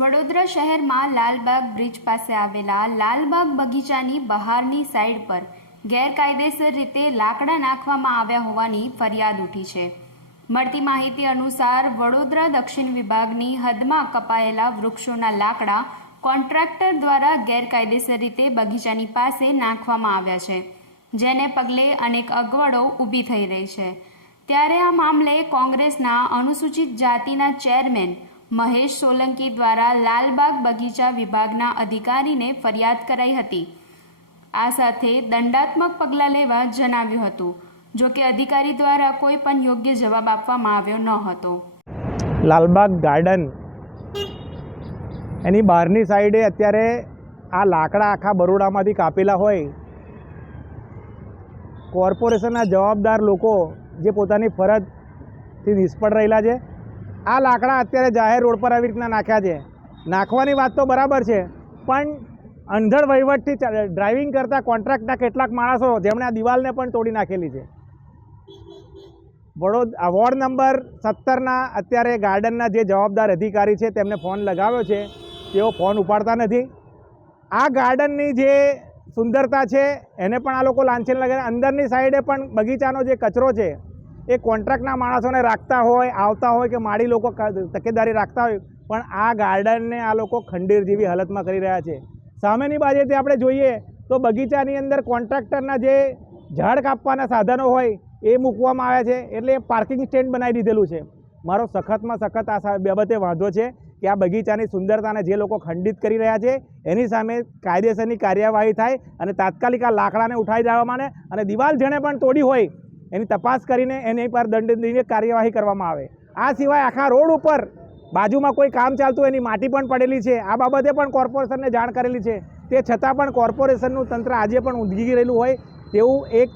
વડોદરા શહેરમાં લાલબાગ બ્રિજ પાસે આવેલા લાલબાગ બગીચાની બહારની સાઈડ પર ગેરકાયદેસર રીતે લાકડા નાખવામાં આવ્યા હોવાની ફરિયાદ ઉઠી છે. મળતી માહિતી અનુસાર વડોદરા દક્ષિણ વિભાગની હદમાં કપાયેલા વૃક્ષોના લાકડા કોન્ટ્રાક્ટર દ્વારા ગેરકાયદેસર રીતે બગીચાની પાસે નાખવામાં આવ્યા છે, જેને પગલે અનેક અગવડો ઊભી થઈ રહી છે. ત્યારે આ મામલે કોંગ્રેસના અનુસૂચિત જાતિના ચેરમેન મહેશ સોલંકી દ્વારા લાલબાગ બગીચા વિભાગના અધિકારીને ફરિયાદ કરાઈ હતી. આ સાથે દંડાત્મક પગલાં લેવા જણાવ્યું હતું, જો કે અધિકારી દ્વારા કોઈ પણ યોગ્ય જવાબ આપવામાં આવ્યો ન હતો. લાલબાગ ગાર્ડન. એની બહારની સાઈડે અત્યારે આ લાકડા આખા બરોડામાંથી કાપેલા હોય. કોર્પોરેશનના જવાબદાર લોકો જે પોતાની ફરજથી નિષ્ફળ રહેલા છે આ લાકડા અત્યારે જાહેર રોડ પર આવી રીતના નાખ્યા છે. નાખવાની વાત તો બરાબર છે, પણ અંધળ વહીવટથી ડ્રાઇવિંગ કરતા કોન્ટ્રાક્ટના કેટલાક માણસો જેમણે આ દિવાલને પણ તોડી નાખેલી છે. વડોદ વોર્ડ નંબર સત્તરના અત્યારે ગાર્ડનના જે જવાબદાર અધિકારી છે, તેમને ફોન લગાવ્યો છે. તેઓ ફોન ઉપાડતા નથી. આ ગાર્ડનની જે સુંદરતા છે, એને પણ આ લોકો લાંછન લગાવે અંદરની સાઈડે પણ બગીચાનો જે કચરો છે એ કોન્ટ્રાક્ટના માણસોને રાખતા હોય, આવતા હોય કે માળી લોકો તકેદારી રાખતા હોય, પણ આ ગાર્ડનને આ લોકો ખંડીર જેવી હાલતમાં કરી રહ્યા છે. સામેની બાજુથી આપણે જોઈએ તો બગીચાની અંદર કોન્ટ્રાક્ટરના જે ઝાડ કાપવાના સાધનો હોય, એ મૂકવામાં આવ્યા છે, એટલે પાર્કિંગ સ્ટેન્ડ બનાવી દીધેલું છે. મારો સખતમાં સખત આ બાબતે વાંધો છે કે આ બગીચાની સુંદરતાને જે લોકો ખંડિત કરી રહ્યા છે, એની સામે કાયદેસરની કાર્યવાહી થાય અને તાત્કાલિક આ લાકડાને ઉઠાવી દેવા અને દિવાલ જેણે પણ તોડી હોય એની તપાસ કરીને એની પર દંડનીય કાર્યવાહી કરવામાં આવે. આ સિવાય આખા રોડ ઉપર બાજુમાં કોઈ કામ ચાલતું એની માટી પણ પડેલી છે. આ બાબતે પણ કોર્પોરેશનને જાણ કરેલી છે. તે છતાં પણ કોર્પોરેશનનું તંત્ર આજે પણ ઊંઘી રહેલું હોય તેવું એક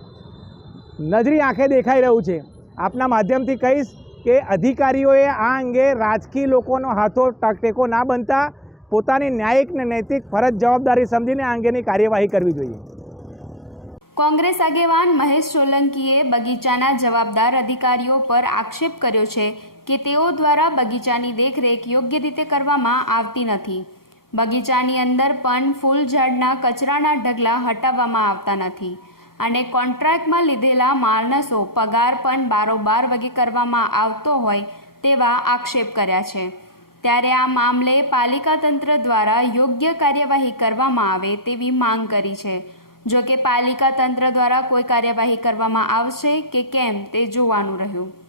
નજરી આંખે દેખાઈ રહ્યું છે. આપના માધ્યમથી કહીશ કે અધિકારીઓએ આ અંગે રાજકીય લોકોનો હાથો ટેકો ના બનતા પોતાની ન્યાયિક ને નૈતિક ફરજ જવાબદારી સમજીને આ અંગેની કાર્યવાહી કરવી જોઈએ. કોંગ્રેસ આગેવાન મહેશ સોલંકીએ બગીચાના જવાબદાર અધિકારીઓ પર આક્ષેપ કર્યો છે કે તેઓ દ્વારા બગીચાની દેખરેખ યોગ્ય રીતે કરવામાં આવતી નથી. બગીચાની અંદર પણ ફૂલ ઝાડના કચરાના ઢગલા હટાવવામાં આવતા નથી અને કોન્ટ્રાક્ટમાં લીધેલા માણસો પગાર પણ બારોબાર વગે કરવામાં આવતો હોય તેવા આક્ષેપ કર્યા છે. ત્યારે આ મામલે પાલિકા તંત્ર દ્વારા યોગ્ય કાર્યવાહી કરવામાં આવે તેવી માંગ કરી છે. જો કે પાલિકા તંત્ર દ્વારા કોઈ કાર્યવાહી કરવામાં આવશે કે કેમ તે જોવાનું રહ્યું.